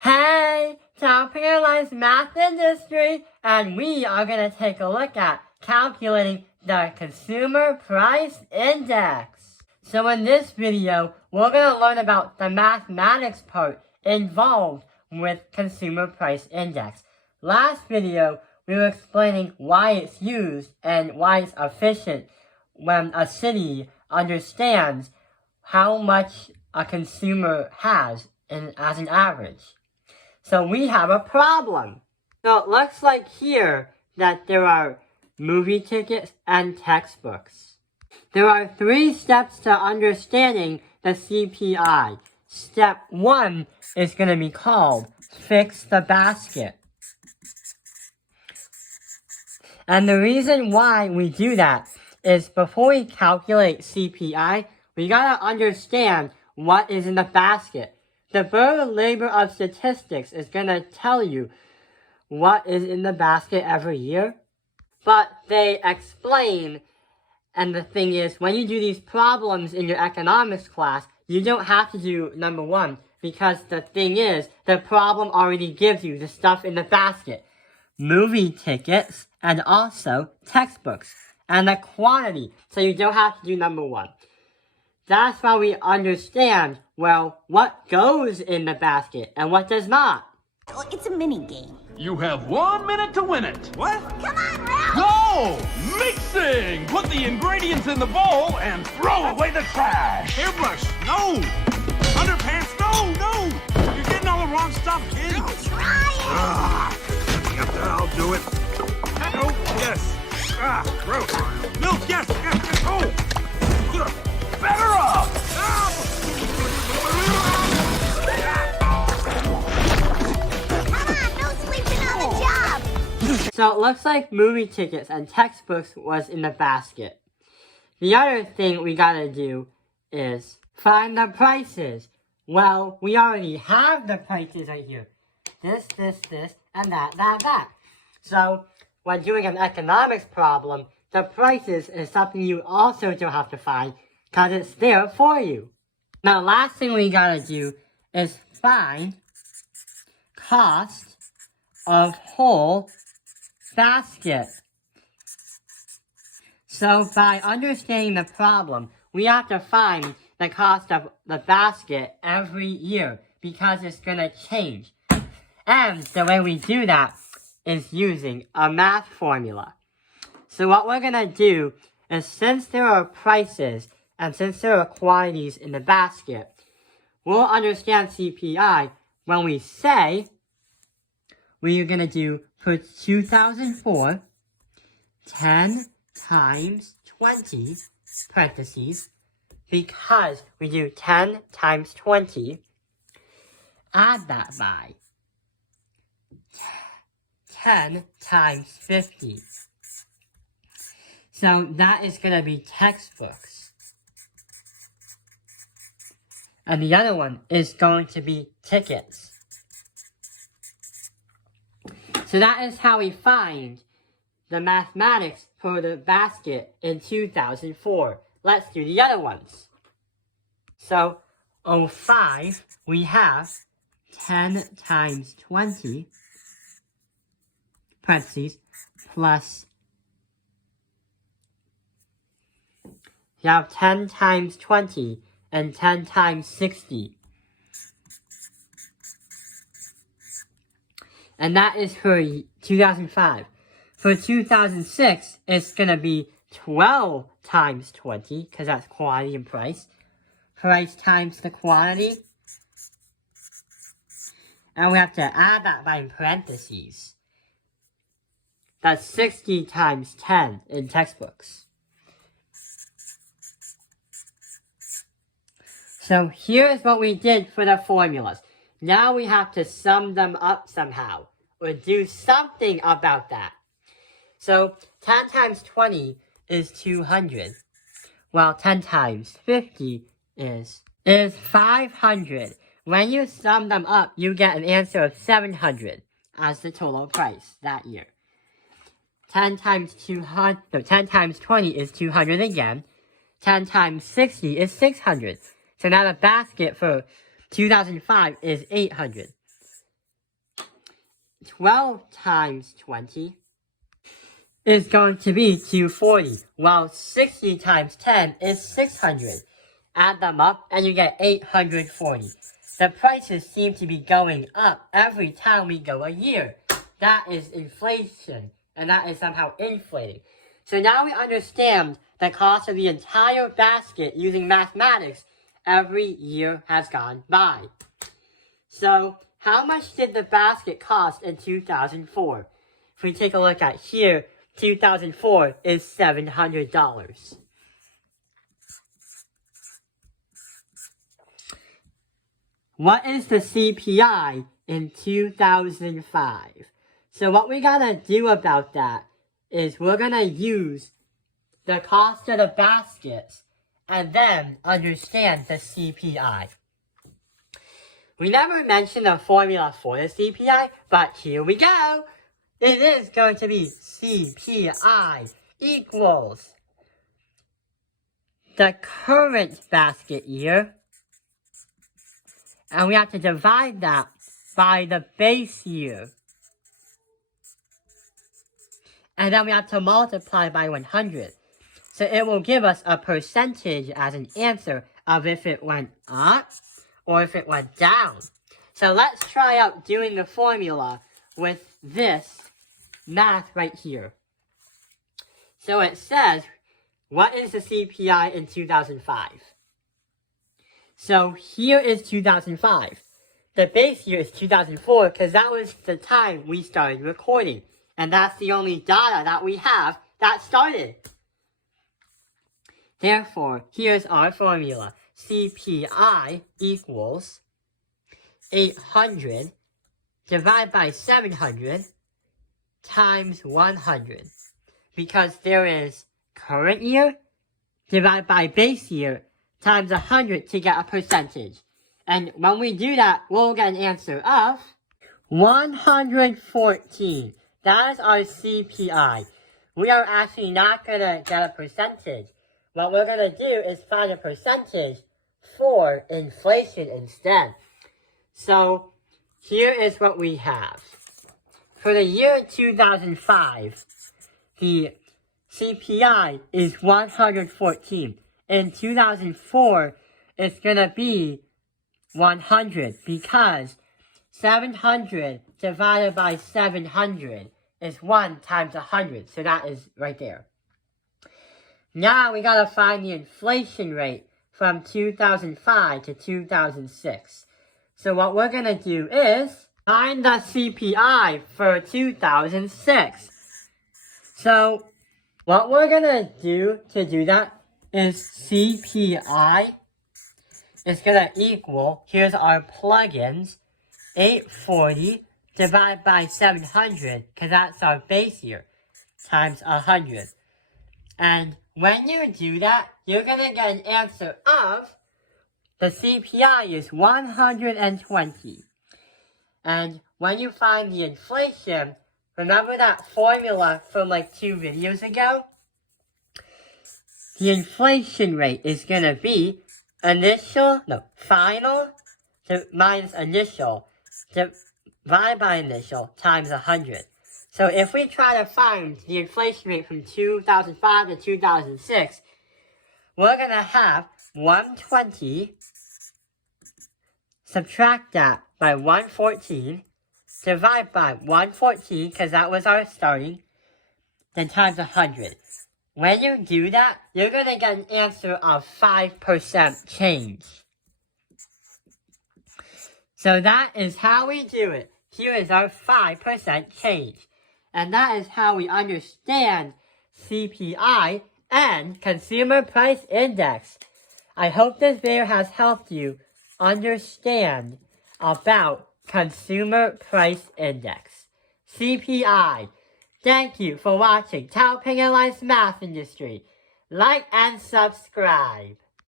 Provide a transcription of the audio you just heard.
Hey, Top Airlines Math Industry, and we are going to take a look at calculating the Consumer Price Index. So in this video, we're going to learn about the mathematics part involved with Consumer Price Index. Last video, we were explaining why it's used and why it's efficient when a city understands how much a consumer has as an average. So we have a problem. So it looks like here that there are movie tickets and textbooks. There are 3 steps to understanding the CPI. Step 1 is going to be called Fix the Basket. And the reason why we do that is before we calculate CPI, we gotta understand what is in the basket. The Bureau of Labor of Statistics is going to tell you what is in the basket every year. But they explain, and the thing is, when you do these problems in your economics class, you don't have to do number 1. Because the thing is, the problem already gives you the stuff in the basket. Movie tickets, and also textbooks. And the quantity, so you don't have to do number 1. That's why we understand, well, what goes in the basket and what does not. Well, it's a mini game. You have 1 minute to win it. What? Come on, Ralph! Go! Mixing! Put the ingredients in the bowl and throw away the trash. Hairbrush, no! Underpants, no! You're getting all the wrong stuff, kid! Don't try it! Yep, I'll do it. No, yes. Gross. Milk, yes, yes, oh! Better up! Come on, no sleeping on the job! So it looks like movie tickets and textbooks was in the basket. The other thing we gotta do is find the prices. Well, we already have the prices right here. This, and that. So, when doing an economics problem, the prices is something you also don't have to find because it's there for you. Now, last thing we gotta do is find cost of whole basket. So, by understanding the problem, we have to find the cost of the basket every year because it's gonna change. And the way we do that is using a math formula. So what we're gonna do is, since there are prices and since there are quantities in the basket, we'll understand CPI when we say we're gonna do for 2004, 10 times 20, parentheses, because we do 10 times 20, add that by 10 times 50. So that is going to be textbooks. And the other one is going to be tickets. So that is how we find the mathematics for the basket in 2004. Let's do the other ones. So, 05, we have 10 times 20, parentheses, plus, you have 10 times 20 and 10 times 60. And that is for 2005. For 2006, it's going to be 12 times 20, because that's quantity and price. Price times the quantity. And we have to add that by parentheses. That's 60 times 10 in textbooks. So here's what we did for the formulas. Now we have to sum them up somehow, or do something about that. So 10 times 20 is 200, while 10 times 50 is 500. When you sum them up, you get an answer of 700 as the total price that year. 10 times 20 is 200 again. 10 times 60 is 600. So now the basket for 2005 is 800. 12 times 20 is going to be 240, while 60 times 10 is 600. Add them up and you get 840. The prices seem to be going up every time we go a year. That is inflation, and that is somehow inflating. So now we understand the cost of the entire basket using mathematics every year has gone by. So how much did the basket cost in 2004? If we take a look at here, 2004 is $700. What is the CPI in 2005? So what we gotta do about that is we're gonna use the cost of the baskets and then understand the CPI. We never mentioned the formula for the CPI, but here we go. It is going to be CPI equals the current basket year, and we have to divide that by the base year. And then we have to multiply by 100. So it will give us a percentage as an answer of if it went up or if it went down. So let's try out doing the formula with this math right here. So it says, what is the CPI in 2005? So here is 2005. The base year is 2004 because that was the time we started recording. And that's the only data that we have that started. Therefore, here's our formula. CPI equals 800 divided by 700 times 100. Because there is current year divided by base year times 100 to get a percentage. And when we do that, we'll get an answer of 114. That is our CPI. We are actually not going to get a percentage. What we're going to do is find a percentage for inflation instead. So here is what we have. For the year 2005, the CPI is 114. In 2004, it's going to be 100 because 700 divided by 700 is 1 times 100. So that is right there. Now we gotta find the inflation rate from 2005 to 2006. So what we're gonna do is find the CPI for 2006. So what we're gonna do to do that is CPI is gonna equal, here's our plugins, 840 divided by 700, because that's our base year, times 100. And when you do that, you're going to get an answer of, the CPI is 120. And when you find the inflation, remember that formula from like 2 videos ago? The inflation rate is going to be final minus initial divided by initial times 100. So if we try to find the inflation rate from 2005 to 2006, we're going to have 120, subtract that by 114, divide by 114, because that was our starting, then times 100. When you do that, you're going to get an answer of 5% change. So that is how we do it. Here is our 5% change. And that is how we understand CPI and Consumer Price Index. I hope this video has helped you understand about Consumer Price Index, CPI. Thank you for watching Tao Ping and Life's Math Industry. Like and subscribe.